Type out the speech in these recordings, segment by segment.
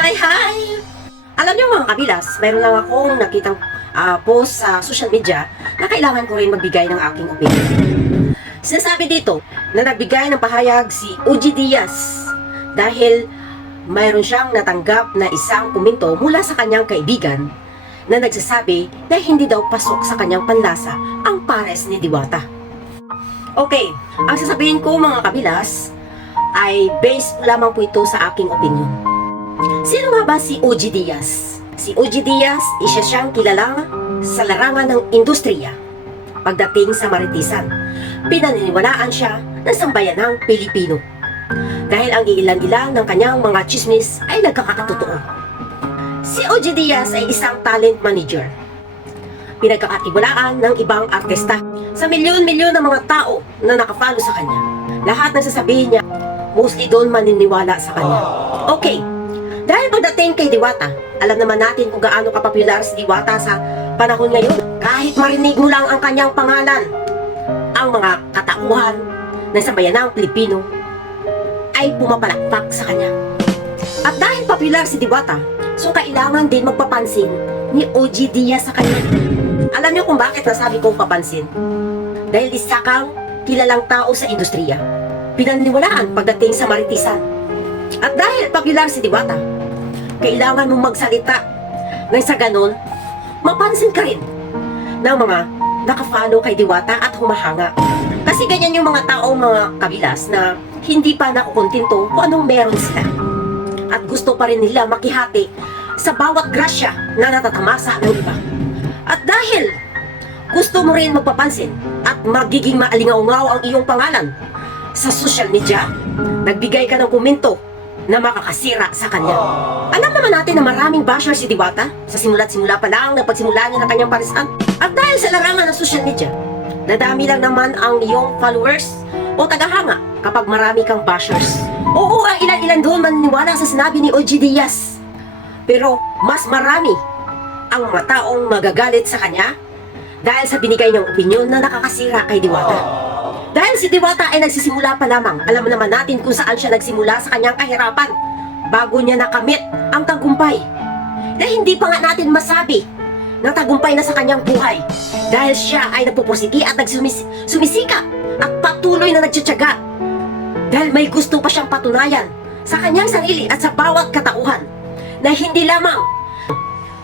Hi, hi! Alam niyo mga kabilas, mayroon lang akong nakitang post sa social media na kailangan ko rin magbigay ng aking opinion. Sinasabi dito na nagbigay ng pahayag si OG Diaz dahil mayroon siyang natanggap na isang komento mula sa kanyang kaibigan na nagsasabi na hindi daw pasok sa kanyang panlasa ang pares ni Diwata. Okay, ang sasabihin ko mga kabilas ay based lamang po ito sa aking opinion. Sino nga ba si OG Diaz? Si OG Diaz, isa siyang kilala sa larangan ng industriya. Pagdating sa maritisan, pinaniniwalaan siya ng sambayanang Pilipino. Dahil ang iilan-ilan ng kanyang mga chismis ay nagkakatotoo. Si OG Diaz ay isang talent manager. Pinagkakatiwalaan ng ibang artista sa milyon-milyon ng mga tao na nakafollow sa kanya. Lahat ng sasabihin niya, mostly doon maniniwala sa kanya. Okay, dahil pagdating kay Diwata, alam naman natin kung gaano kapopular si Diwata sa panahon ngayon. Kahit marinig mo lang ang kanyang pangalan, ang mga katauhan ng sambayanang Pilipino ay pumapalakpak sa kanya. At dahil popular si Diwata, so kailangan din magpapansin ni OG Diaz sa kanya. Alam niyo kung bakit nasabi kong papansin? Dahil isa kang kilalang tao sa industriya. Pinaniniwalaan pagdating sa maritisan. At dahil popular si Diwata, kailangan mong magsalita nang sa ganon, mapansin ka rin ng mga nakafollow kay Diwata at humahanga. Kasi ganyan yung mga tao, mga kabilas, na hindi pa nakukontento kung anong meron sila. At gusto pa rin nila makihati sa bawat grasya na natatamasa ng iba. At dahil gusto mo rin magpapansin at magiging maalingaw-ngaw ang iyong pangalan sa social media, nagbigay ka ng komento na makakasira sa kanya. Alam naman natin na maraming basher si Diwata sa simula't simula pa lang na pagsimula niya ng kanyang parisan. At dahil sa larangan ng social media, nadami lang naman ang iyong followers o tagahanga kapag marami kang bashers. Oo, ang ilan-ilan doon maniniwala sa sinabi ni OG Diaz. Pero mas marami ang mga taong magagalit sa kanya dahil sa binigay niyang opinyon na nakakasira kay Diwata. Dahil si Diwata ay nagsisimula pa lamang, alam naman natin kung saan siya nagsimula sa kanyang kahirapan bago niya nakamit ang tagumpay. Na hindi pa nga natin masabi na tagumpay na sa kanyang buhay dahil siya ay nagpupursigi at nagsumisika at patuloy na nagtsatsaga dahil may gusto pa siyang patunayan sa kanyang sarili at sa bawat katauhan na hindi lamang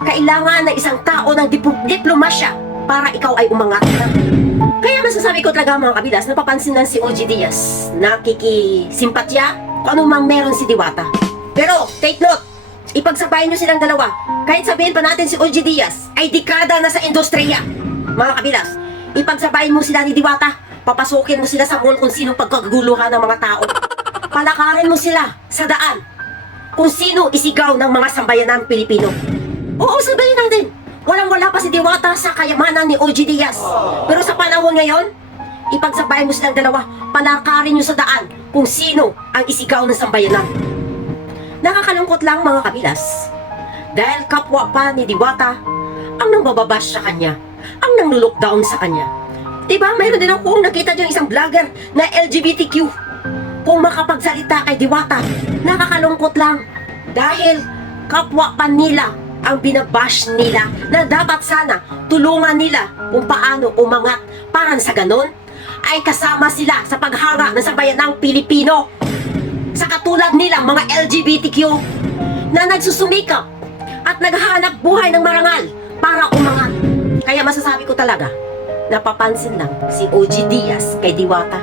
kailangan ng isang tao ng diplomasya para ikaw ay umangat na. Kaya masasabi ko talaga mga kabilas, napapansin lang si OG Diaz, nakikisimpatya kung anong mang meron si Diwata. Pero, take note, ipagsabayin nyo silang dalawa. Kahit sabihin pa natin si OG Diaz ay dekada na sa industriya. Mga kabilas, ipagsabayin mo sila ni Diwata, papasukin mo sila sa mall kung sinong pagkaguluhan ng mga tao. Palakarin mo sila sa daan kung sino isigaw ng mga sambayanang Pilipino. Oo, sabayin natin. Walang-wala pa si Diwata sa kayamanan ni OG Diaz. Pero sa panahon ngayon, ipagsabay mo silang dalawa, palakarin nyo sa daan kung sino ang isigaw ng sambayanan. Nakakalungkot lang mga kabilas. Dahil kapwa pa ni Diwata ang nangbababash sa kanya, ang nang-lockdown sa kanya. Diba, mayroon din akong nakita dyan isang vlogger na LGBTQ. Kung makapagsalita kay Diwata, nakakalungkot lang. Dahil kapwa pa nila ang binabash nila na dapat sana tulungan nila kung paano umangat para sa ganon ay kasama sila sa paghanga ng sambayanang Pilipino sa katulad nila mga LGBTQ na nagsusumikap at naghahanap buhay ng marangal para umangat. Kaya masasabi ko talaga, napapansin lang si OG Diaz kay Diwata.